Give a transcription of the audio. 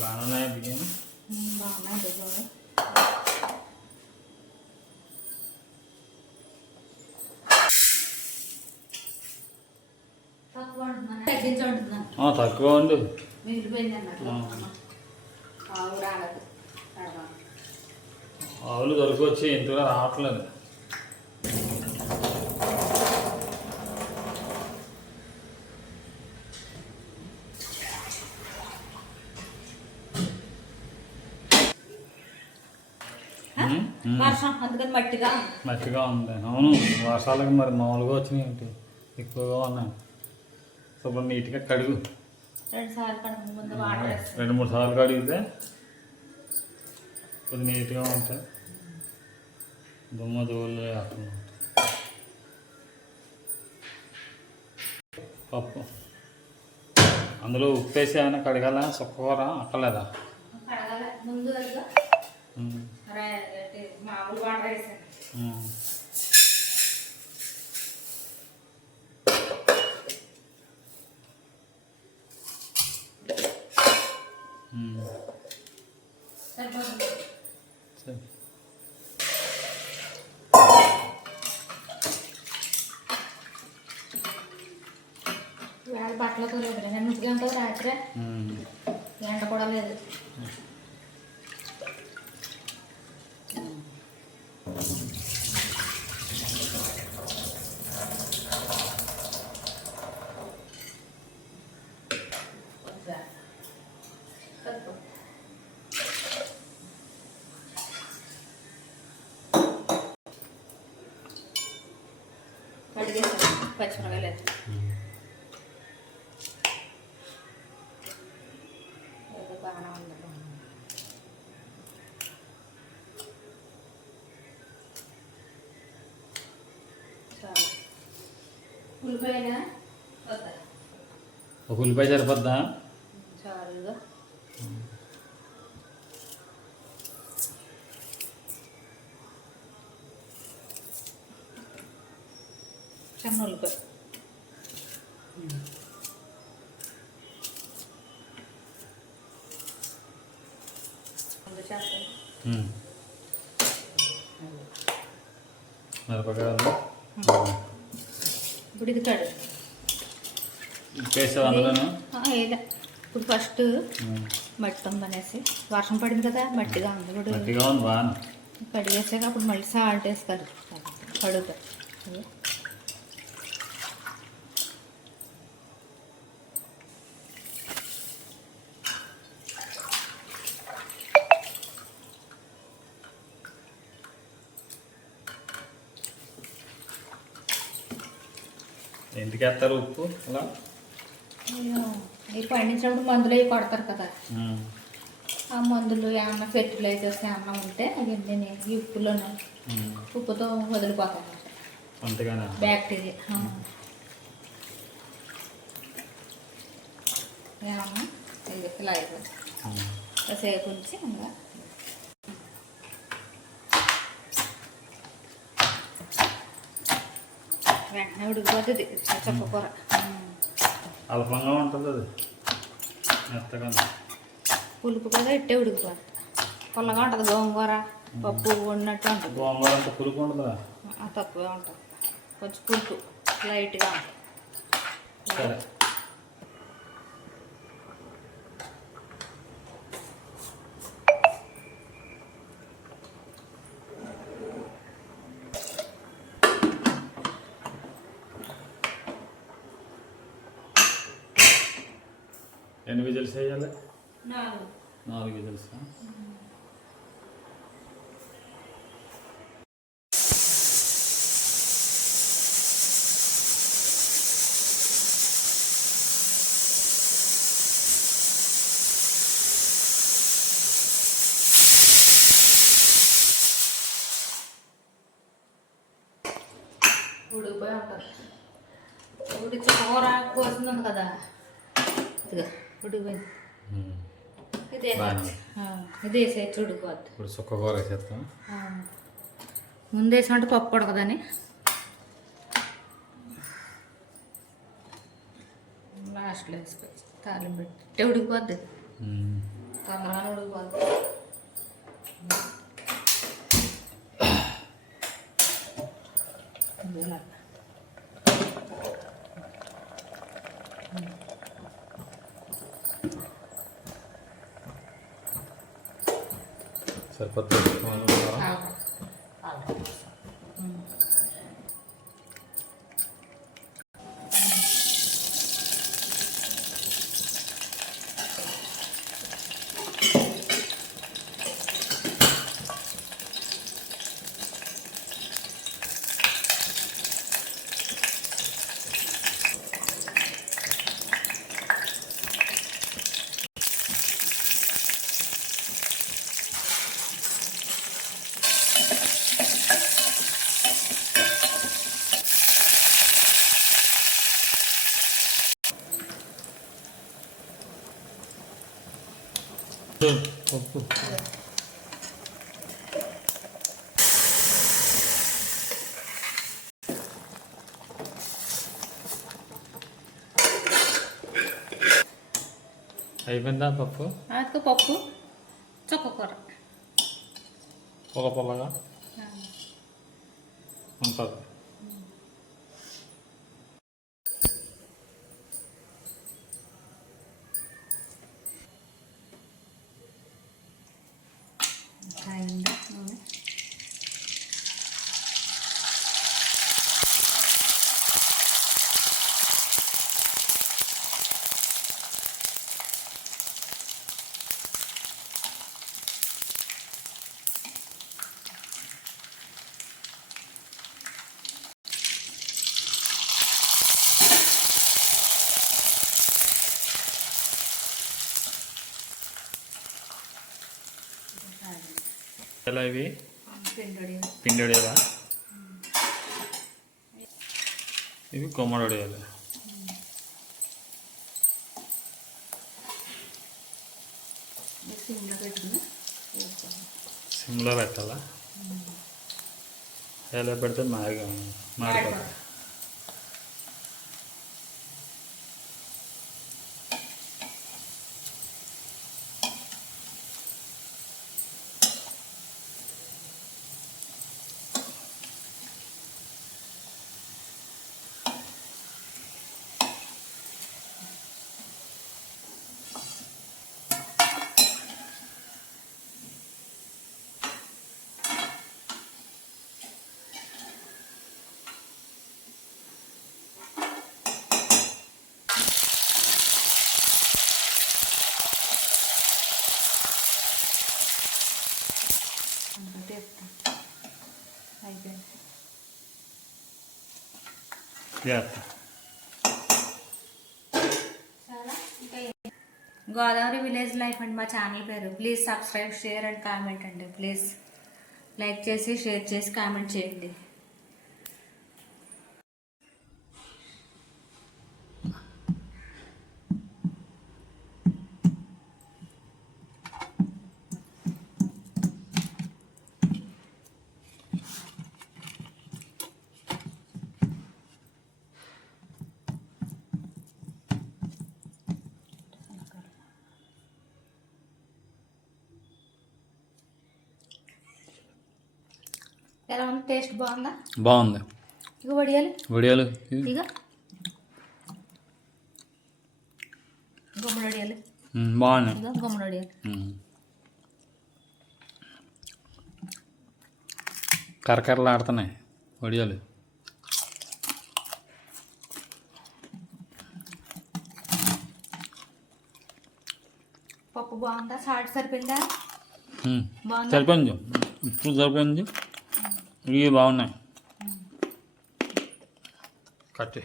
బాగున్నాయి బియ్యం. బాగున్నాయి బియ్యం. తక్కువ ఉండు. ఆవులు దొరికొచ్చి ఇంతగా రావట్లేదు. మట్టిగా ఉంది. అవును, వర్షాలకి మరి మామూలుగా వచ్చినాయి ఏంటి, ఎక్కువగా ఉన్నాయి. శుభ్రం నీట్గా కడుగు. 2-3 సార్లు కడిగితే కొద్ది నీట్గా ఉంటాయి. దుమ్మ దూళ్ళు లేకుండా. పప్పు అందులో ఉప్పు వేసి ఏమైనా కడగాల? సుక్కకూర అక్కర్లేదా? సరే. బట్టలతో లేదు, నేను ఉతికేంత రాత్రి ఎండ కూడా లేదు. కడిగేసాను పచ్చిమిరకాయలు బాగానే ఉంది. చాలు. ఉల్లిపాయనా ఒక ఉల్లిపాయ సరిపోద్దా? చాలుగా. చిన్న ఉల్లిపాయ. మిరపకాయలు ఇప్పుడు ఇది కడు వేసావు అందులోనే? వేయలే. ఇప్పుడు ఫస్ట్ మట్టి అనేసి వర్షం పడింది కదా, మట్టిగా ఉంది. ఇప్పుడు మట్టిగా ఉంది బాగా. కడిగేసాక అప్పుడు మళ్ళీ సాల్ట్ వేసి కడుగుతారు. ఎందుకు వేస్తారు ఉప్పు అలా? ఇవి పండించినప్పుడు మందులు అవి కొడతారు కదా, ఆ మందులు ఏమన్నా ఫెర్టిలైజర్స్ ఏమన్నా ఉంటే అవన్నీ ఈ ఉప్పులోనే ఉప్పుతో వదిలిపోతాయి అంతేగానే బ్యాక్టీరియా ఏమన్నా ఇలా అయిపోతుంది. కాసేపు ఉంచి ఇంకా వెంటనే ఉడికిపోతుంది చుక్కకూర. అల్పంగా ఉంటుంది అది, మెత్తగా. పులుపు కదా ఇట్టే ఉడికిపోతుంది. పుల్లగా ఉంటుంది గోంగూర పప్పు వండినట్టు ఉంటుంది. గోంగూర అంత పులుపు ఉంటుందా? తక్కువే ఉంటుంది, కొంచెం పులుపు లైట్గా ఉంటుంది. సరే. ఎన్ని విజిల్స్ వేయాలి? 4 విజిల్స్. ఉడికిపోయి ఉంటుంది. ఉడికి కూర కోసింది కదా, ఇదిగా ఉడికిపోయింది. ఇది వేసేసి ఉడికిపోద్ది. ఇప్పుడు చుక్కకూర వేసేస్తాం. ముందు వేసామంటే పప్పు ఉడకదని లాస్ట్లో వేసుకోవచ్చు. తాలింపు పెట్టి ఉడికిపోద్ది. తొందరగా ఉడికిపోద్ది. ఇలా సరిపోతుంది. పప్పు అయిపోయిందా? పప్పు అది పప్పు చుక్క కూర పొల పొలగా ఉంటుంది. కాయిందా నూనె ఎలా ఇవి పిండి పిండి వడియాలా? ఇవి కొమ్మడి వడియాలు. సిమ్లో పెట్టుకుని సిమ్లో పెట్టాలా? ఎలా పెడితే మాడిపోతుంది. గోదావరి విలేజ్ లైఫ్ అండి మా ఛానల్ పేరు. Please subscribe, share and comment అండి. ప్లీజ్ లైక్ చేసి షేర్ చేసి కామెంట్ చేయండి. ఎలా ఉంది? టేస్ట్ బాగుందా? బాగుంది. ఇక వడియాలు వడియాలు ఇక గుమ్మడి వడియాలు బాగున్నాయి. ఇక గుమ్మడి వడియాలు కరకరలు ఆడుతున్నాయి వడియాలు. పప్పు బాగుందా? సాల్ట్ సరిపోయిందా? బాగుందా? సరిపోయింది. ఉప్పు సరిపోయింది. ఇవి బాగున్నాయి. కట్